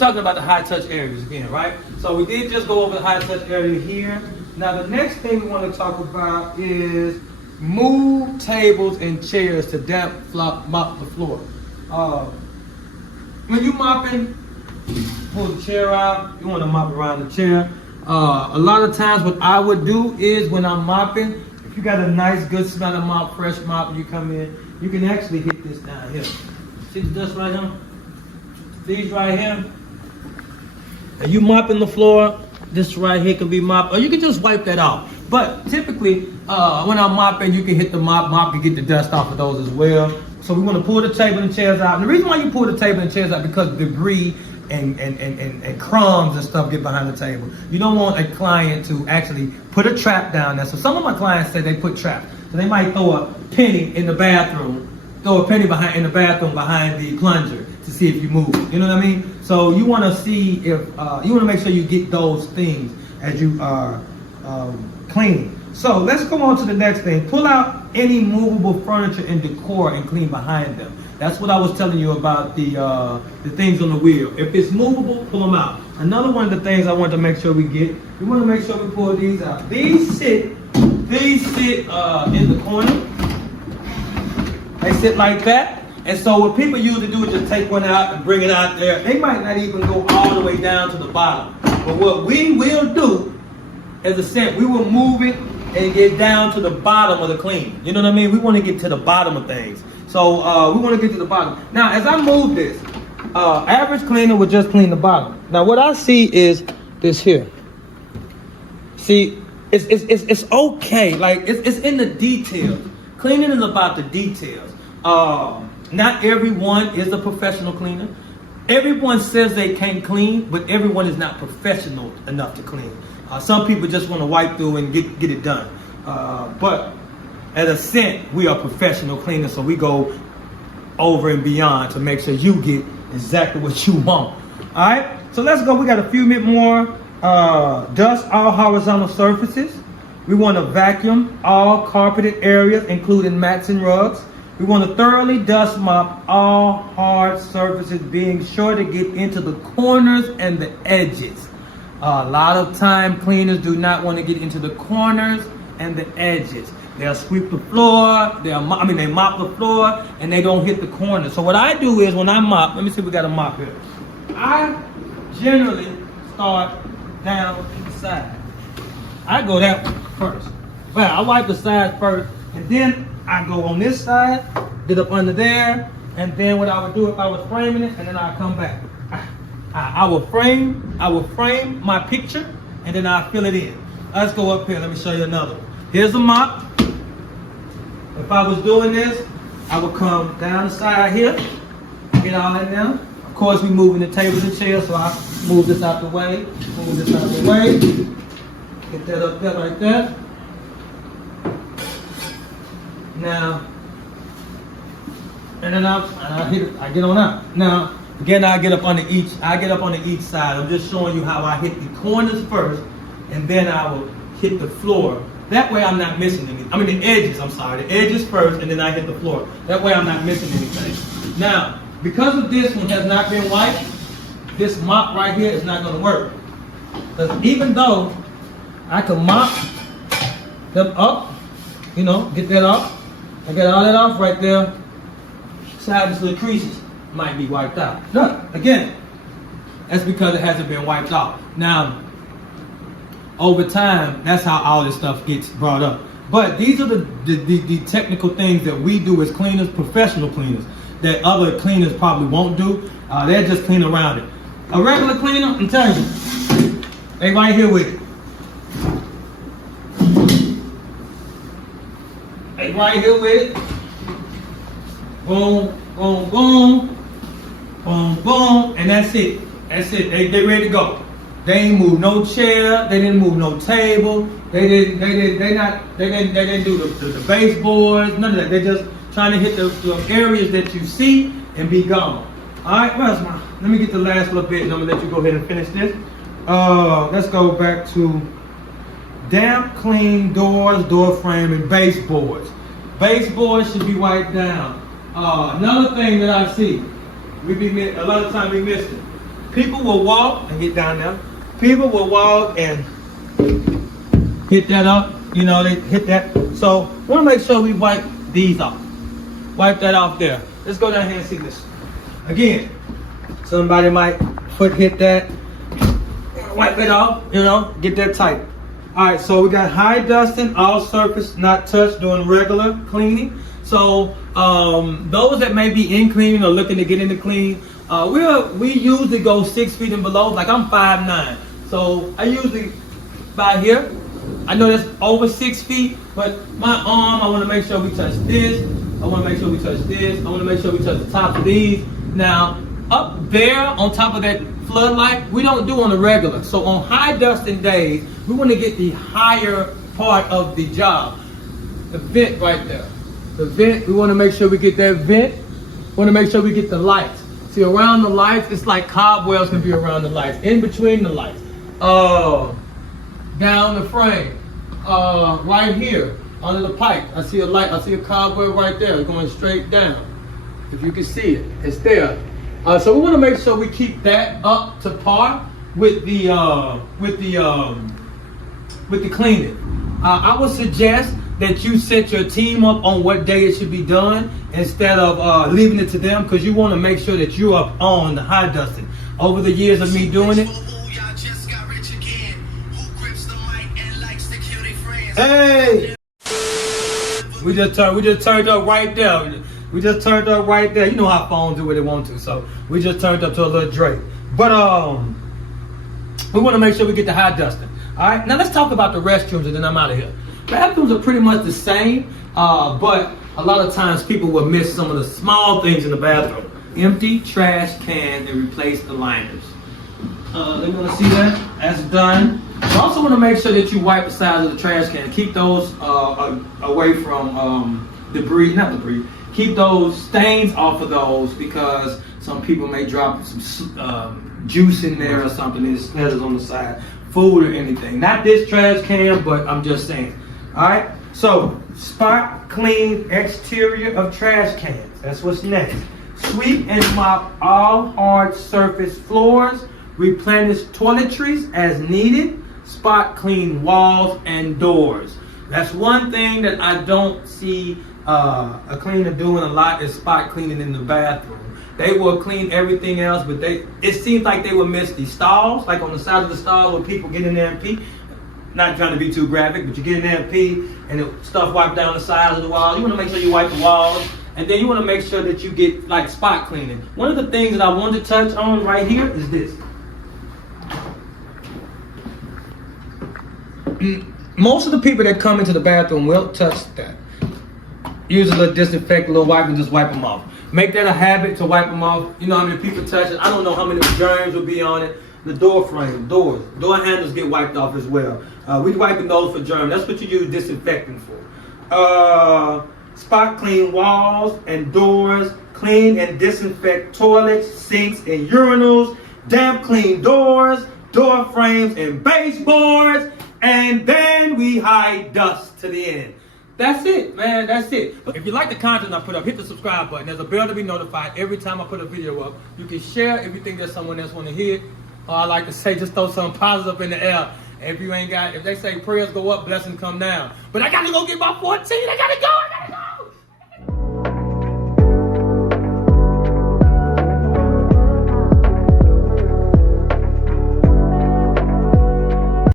talking about the high touch areas again, right? So we did just go over the high touch area here. Now the next thing we want to talk about is move tables and chairs to mop the floor. When you mopping, pull the chair out, you want to mop around the chair. A lot of times what I would do is when I'm mopping, if you got a nice good smelling mop, fresh mop, and you come in, you can actually hit this down here. See the dust right here? These right here. And you mopping the floor, this right here can be mopped, or you can just wipe that off. But typically, when I'm mopping, you can hit the mop can get the dust off of those as well. So we want to pull the table and chairs out. And the reason why you pull the table and chairs out because debris and crumbs and stuff get behind the table. You don't want a client to actually put a trap down there. So some of my clients say they put traps. So they might throw a penny in the bathroom, in the bathroom behind the plunger to see if you move it. You know what I mean? So you want to see if, you want to make sure you get those things as you are cleaning. So let's go on to the next thing. Pull out any movable furniture and decor and clean behind them. That's what I was telling you about the things on the wheel. If it's movable, pull them out. Another one of the things I want to make sure we want to make sure we pull these out. These sit in the corner. They sit like that. And so what people usually do is just take one out and bring it out there. They might not even go all the way down to the bottom. But what we will do, as I said, we will move it and get down to the bottom of the clean. You know what I mean? We want to get to the bottom of things. So we want to get to the bottom. Now, as I move this, average cleaner would just clean the bottom. Now, what I see is this here. See, it's okay. Like, it's in the details. Cleaning is about the details. Not everyone is a professional cleaner. Everyone says they can't clean, but everyone is not professional enough to clean. Some people just want to wipe through and get it done. But at Ascent, we are professional cleaners, so we go over and beyond to make sure you get exactly what you want. All right, so let's go. We got a few minutes more. Dust all horizontal surfaces. We want to vacuum all carpeted areas, including mats and rugs. We want to thoroughly dust mop all hard surfaces, being sure to get into the corners and the edges. A lot of time cleaners do not want to get into the corners and the edges. They'll sweep the floor, they mop the floor, and they don't hit the corners. So what I do is when I mop, let me see if we got a mop here. I generally start down the side. I go that way first. Well, I wipe the side first, and then I go on this side, get up under there, and then what I would do if I was framing it, and then I come back. I will frame my picture, and then I fill it in. Let's go up here. Let me show you another one. Here's a mop. If I was doing this, I would come down the side here, get all in there. Of course, we're moving the tables and chairs, so I move this out the way, Get that up there like that. Now, and then I hit it. I get on out. Now, again, I get up on each side. I'm just showing you how I hit the corners first, and then I will hit the floor. That way I'm not missing anything. I mean the edges, the edges first, and then I hit the floor. That way I'm not missing anything. Now, because of this one has not been wiped, this mop right here is not gonna work. Because even though I can mop them up, get that off. I got all that off right there. Sides of the creases might be wiped out. Look, again, that's because it hasn't been wiped off. Now, over time, that's how all this stuff gets brought up. But these are the technical things that we do as cleaners, professional cleaners, that other cleaners probably won't do. They're just clean around it. A regular cleaner, I'm telling you, they right here with it. They right here with it. Boom, boom, boom, boom, boom, and that's it. That's it. They ready to go. They ain't move no chair. They didn't move no table. They didn't do the baseboards. None of that. They're just trying to hit the areas that you see and be gone. All right. Where's my? Let me get the last little bit, and I'm gonna let you go ahead and finish this. Let's go back to damp, clean doors, door frame, and baseboards. Baseboards should be wiped down. Another thing that I see, a lot of times we miss it. People will walk and get down there. People will walk and hit that up. You know, they hit that. So we want to make sure we wipe these off. Wipe that off there. Let's go down here and see this. Again, somebody might foot hit that. Wipe it off, you know, get that tight. All right, so we got high dusting, all surface not touched, doing regular cleaning. So those that may be in cleaning or looking to get into clean, we usually go 6 feet and below. Like I'm 5'9", so I usually by here. I know that's over 6 feet, but my arm, I want to make sure we touch this. I want to make sure we touch this. I want to make sure we touch the top of these. Now, up there on top of that floodlight, we don't do on the regular. So on high dusting days, we want to get the higher part of the job. The vent right there. The vent, we want to make sure we get that vent. We want to make sure we get the lights. See, around the lights, it's like cobwebs can be around the lights. In between the lights. Down the frame. Right here, under the pipe. I see a light, I see a cobweb right there going straight down. If you can see it, it's there. So we want to make sure we keep that up to par with the cleaning. I would suggest that you set your team up on what day it should be done instead of leaving it to them, because you want to make sure that you're up on the high dusting. Over the years of me doing it. Hey! We just turned up right there. We just turned up right there. You know how phones do what they want to, so we just turned up to a little Drake. But we want to make sure we get the high dusting. All right. Now let's talk about the restrooms, and then I'm out of here. Bathrooms are pretty much the same, but a lot of times people will miss some of the small things in the bathroom. Empty trash can and replace the liners. They want to see that. That's done. You also want to make sure that you wipe the sides of the trash can. Keep those away from debris, not debris. Keep those stains off of those, because some people may drop some juice in there or something and it splatters on the side. Food or anything. Not this trash can, but I'm just saying. Alright? So, spot clean exterior of trash cans. That's what's next. Sweep and mop all hard surface floors. Replenish toiletries as needed. Spot clean walls and doors. That's one thing that I don't see a cleaner doing a lot, is spot cleaning in the bathroom. They will clean everything else, but it seems like they will miss the stalls, like on the side of the stalls where people get in there and pee. Not trying to be too graphic, but you get in there and pee, and the stuff wiped down the sides of the wall. You want to make sure you wipe the walls, and then you want to make sure that you get like spot cleaning. One of the things that I wanted to touch on right here is this. Most of the people that come into the bathroom will touch that. Use a little disinfectant, a little wipe, and just wipe them off. Make that a habit to wipe them off. You know how many people touch it. I don't know how many germs will be on it. The door frame, door handles get wiped off as well. We're wiping those for germs. That's what you use disinfectant for. Spot clean walls and doors. Clean and disinfect toilets, sinks, and urinals. Damp clean doors, door frames, and baseboards. And then we hide dust to the end. That's it, man. That's it. But if you like the content I put up, hit the subscribe button. There's a bell to be notified every time I put a video up. You can share if you think there's someone else want to hear it. Or I like to say, just throw something positive in the air. If they say prayers go up, blessings come down. But I got to go get my 14. I got to go.